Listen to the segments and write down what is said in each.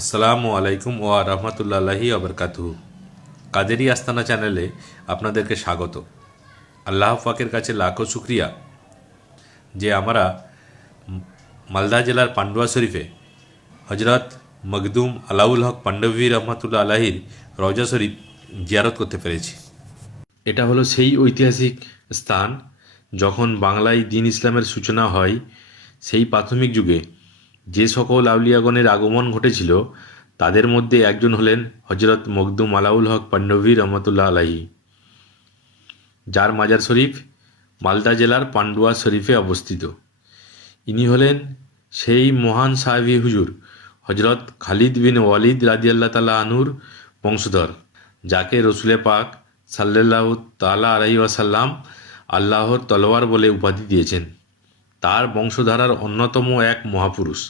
আসসালামু আলাইকুম ও রহমতুল্লাহি আবরকাতুহু কাদেরি আস্তানা চ্যানেলে আপনাদেরকে স্বাগত। আল্লাহ পাকের কাছে লাখো শুক্রিয়া যে আমরা মালদা জেলার পান্ডুয়া শরীফে হজরত মখদুম আলাউল হক পাণ্ডবী রহমতুল্লা আলাহির রওজা শরীফ জিয়ারত করতে পেরেছি। এটা হলো সেই ঐতিহাসিক স্থান যখন বাংলায় দিন ইসলামের সূচনা হয়, সেই প্রাথমিক যুগে যে সকল আউলিয়াগণের আগমন ঘটেছিল, তাদের মধ্যে একজন হলেন হজরত মখদুম আলাউল হক পাণ্ডবী রহমতুল্লাহ আলাহি যার মাজার শরীফ মালদা জেলার পান্ডুয়া শরীফে অবস্থিত। ইনি হলেন সেই মহান সাহেবী হুজুর হজরত খালিদ বিন ওয়ালিদ রাদিয়াল্লাহ তালা আনুর বংশধর, যাকে রসুলে পাক সাল্লাহ তালা আলাহি ওয়াসাল্লাম আল্লাহর তলোয়ার বলে উপাধি দিয়েছেন। তার বংশধারার অন্যতম এক মহাপুরুষ।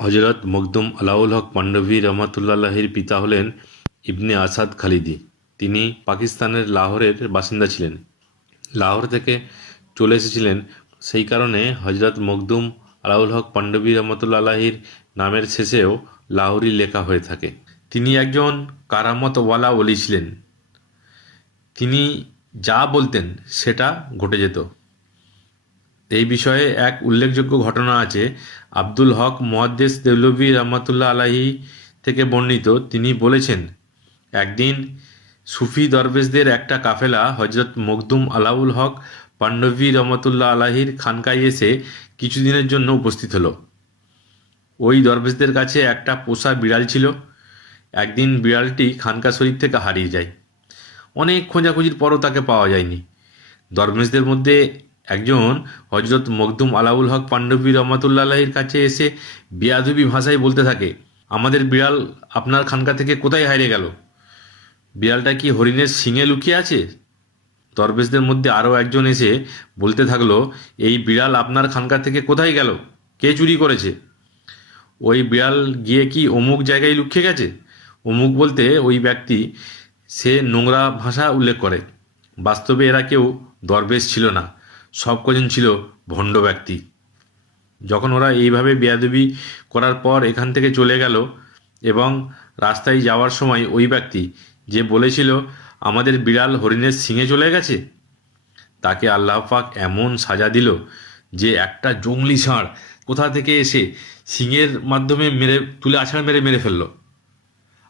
হজরত মখদুম আলাউল হক পাণ্ডবী রহমতুল্লাহির পিতা হলেন ইবনে আসাদ খালিদি। তিনি পাকিস্তানের লাহোরের বাসিন্দা ছিলেন। লাহোর থেকে চলে এসেছিলেন সেই কারণে হজরত মখদুম আলাউল হক পাণ্ডবী রহমতুল্লাহির নামের শেষেও লাহোরি লেখা হয়ে থাকে। তিনি একজন কারামতওয়ালা ওলি ছিলেন। তিনি যা বলতেন সেটা ঘটে যেত। এই বিষয়ে এক উল্লেখযোগ্য ঘটনা আছে। আব্দুল হক মোহাদ্দেস দেউলভী রহমতুল্লাহ আলাহি থেকে বর্ণিত। তিনি বলেছেন, একদিন সুফি দরবেশদের একটা কাফেলা হজরত মখদুম আলাউল হক পাণ্ডবী রহমতুল্লাহ আলাহির খানকায় এসে কিছুদিনের জন্য উপস্থিত হলো। ওই দরবেশদের কাছে একটা পোষা বিড়াল ছিল। একদিন বিড়ালটি খানকা শরীর থেকে হারিয়ে যায়। অনেক খোঁজাখুঁজির পরও তাকে পাওয়া যায়নি। দরবেশদের মধ্যে একজন হজরত মখদুম আলাউল হক পাণ্ডবী রহমতুল্লাহির কাছে এসে বিয়াদুবি ভাষায় বলতে থাকে, আমাদের বিড়াল আপনার খানকা থেকে কোথায় হারিয়ে গেল? বিড়ালটা কি হরিণের শিঙে লুকিয়ে আছে? দরবেশদের মধ্যে আরও একজন এসে বলতে থাকল, এই বিড়াল আপনার খানকা থেকে কোথায় গেল? কে চুরি করেছে? ওই বিড়াল গিয়ে কি অমুক জায়গায় লুকিয়ে গেছে? অমুক বলতে ওই ব্যক্তি সে নোংরা ভাষা উল্লেখ করে। বাস্তবে এরা কেউ দরবেশ ছিল না। সব কজন ছিল ভণ্ড ব্যক্তি। যখন ওরা এইভাবে বেয়াদবি করার পর এখান থেকে চলে গেল এবং রাস্তায় যাওয়ার সময় ওই ব্যক্তি যে বলেছিল, আমাদের বিড়াল হরিণের সিঙে চলে গেছে? তাকে আল্লাহ পাক এমন সাজা দিল যে একটা জঙ্গলি ষাঁড় কোথা থেকে এসে সিংয়ের মাধ্যমে মেরে, তুলে আছাড় মেরে মেরে ফেলল।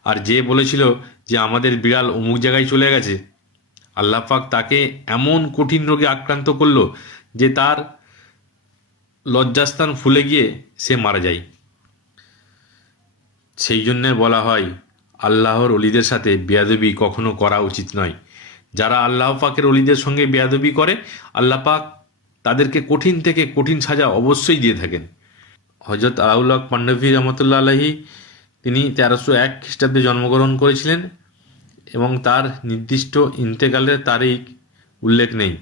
আর যে বলেছিল যে, আমাদের বিড়াল অমুক জায়গায় চলে গেছে আল্লাহ পাক তাকে এমন কঠিন রোগে আক্রান্ত করল যে তার লজ্জাস্থান ফুলে গিয়ে সে মারা যায়। সেই জন্যে বলা হয়, আল্লাহর অলিদের সাথে বেয়াদবি কখনো করা উচিত নয়। যারা আল্লাহ পাকের অলিদের সঙ্গে বেয়াদবি করে, আল্লাহ পাক তাদেরকে কঠিন থেকে কঠিন সাজা অবশ্যই দিয়ে থাকেন। হজরত আলাউল্লাহ পাণ্ডবী রহমতুল্লা আলহী তিনি তেরোশো এক খ্রিস্টাব্দে জন্মগ্রহণ করেছিলেন। এবং তার নির্দিষ্ট ইন্তেকালের তারিখ উল্লেখ নেই।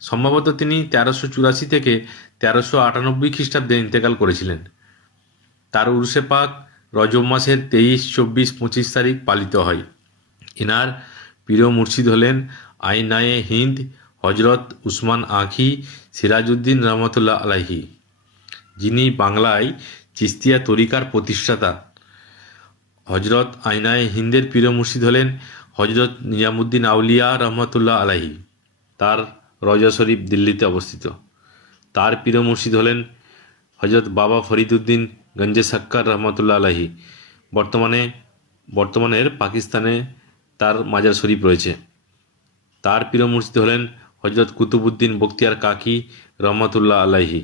সম্ভবত তিনি তেরোশো চুরাশি থেকে তেরোশো আটানব্বই খ্রিস্টাব্দে ইন্তেকাল করেছিলেন। তার উরুসে পাক রজব মাসের তেইশ, চব্বিশ, পঁচিশ তারিখ পালিত হয়। এনার প্রিয় মুর্শিদ হলেন আইনায়ে হিন্দ হজরত উসমান আখি সিরাজউদ্দিন রহমতুল্লাহ আলাহি যিনি বাংলায় চিস্তিয়া তরিকার প্রতিষ্ঠাতা। হজরত আইনায় হিন্দের পীর মুর্শিদ হলেন হজরত নিজামুদ্দিন আউলিয়া রহমতুল্লাহ আলাহি তার রজা শরীফ দিল্লিতে অবস্থিত। তার পীর মুর্শিদ হলেন হজরত বাবা ফরিদুদ্দিন গঞ্জে সাক্কার রহমতুল্লাহ আলাহি বর্তমানে বর্তমানের পাকিস্তানে তার মাজার শরীফ রয়েছে। তার পীর মুর্শিদ হলেন হজরত কুতুবুদ্দিন বক্তিয়ার কাকি রহমতুল্লাহ আলাহি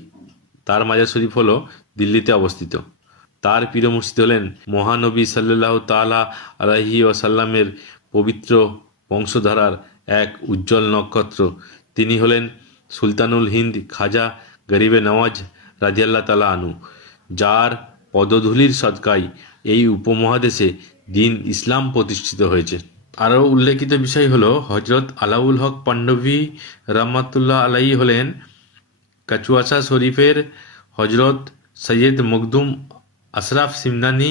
তার মাজার শরীফ হলো দিল্লিতে অবস্থিত। তার পীর মুর্শিদ হলেন মহানবী সাল্লাহ তালা আলাহি ওসাল্লামের পবিত্র বংশধারার এক উজ্জ্বল নক্ষত্র। তিনি হলেন সুলতানুল হিন্দ খাজা গরিবে নওয়াজ রাজিয়াল্লাহ তালা আনু যার পদধূলির সদকায় এই উপমহাদেশে দিন ইসলাম প্রতিষ্ঠিত হয়েছে। আরও উল্লেখিত বিষয় হলো হজরত আলাউল হক পাণ্ডবী রহমাতুল্লাহ আলাই হলেন কাচুয়াশা শরীফের হজরত সৈয়দ মখদুম আশরাফ সিমনানি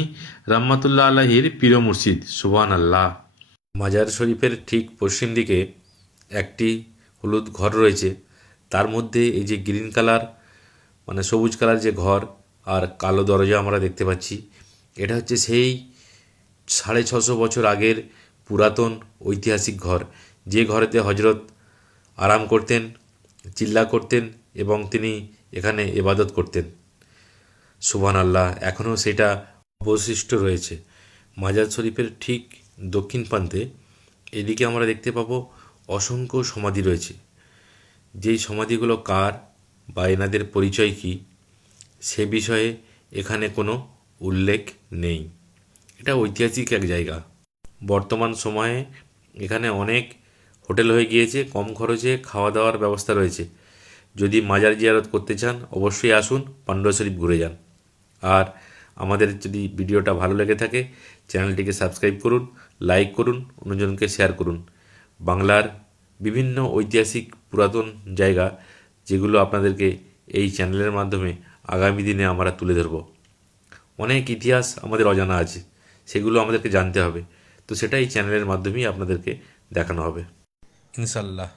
রহমতুল্লাহ আলাহির পীর মুর্শিদ সুবহান আল্লাহ মাজার শরীফের ঠিক পশ্চিম দিকে একটি হলুদ ঘর রয়েছে। তার মধ্যে এই যে গ্রিন কালার মানে সবুজ কালার যে ঘর আর কালো দরজা আমরা দেখতে পাচ্ছি, এটা হচ্ছে সেই সাড়ে ছশো বছর আগের পুরাতন ঐতিহাসিক ঘর। যে ঘরেতে হজরত আরাম করতেন, চিল্লা করতেন এবং তিনি এখানে এবাদত করতেন। সুবহান আল্লাহ এখনও সেটা অবশিষ্ট রয়েছে। মাজার শরীফের ঠিক দক্ষিণ প্রান্তে এদিকে আমরা দেখতে পাবো অসংখ্য সমাধি রয়েছে। যেই সমাধিগুলো কার বা এনাদের পরিচয় কী, সে বিষয়ে এখানে কোনো উল্লেখ নেই। এটা ঐতিহাসিক এক জায়গা। বর্তমান সময়ে এখানে অনেক হোটেল হয়ে গিয়েছে, কম খরচে খাওয়া দাওয়ার ব্যবস্থা রয়েছে। যদি মাজার জিয়ারত করতে চান, অবশ্যই আসুন পান্ডু শরীফ ঘুরে যান। আর আমাদের যদি ভিডিওটা ভালো লেগে থাকে, চ্যানেলটিকে সাবস্ক্রাইব করুন, লাইক করুন, অন্যজনকে শেয়ার করুন। বাংলার বিভিন্ন ঐতিহাসিক পুরাতন জায়গা যেগুলো আপনাদেরকে এই চ্যানেলের মাধ্যমে আগামী দিনে আমরা তুলে ধরব। অনেক ইতিহাস আমাদের অজানা আছে, সেগুলো আমাদেরকে জানতে হবে। তো সেটা এই চ্যানেলের মাধ্যমেই আপনাদেরকে দেখানো হবে। ইনশাল্লাহ।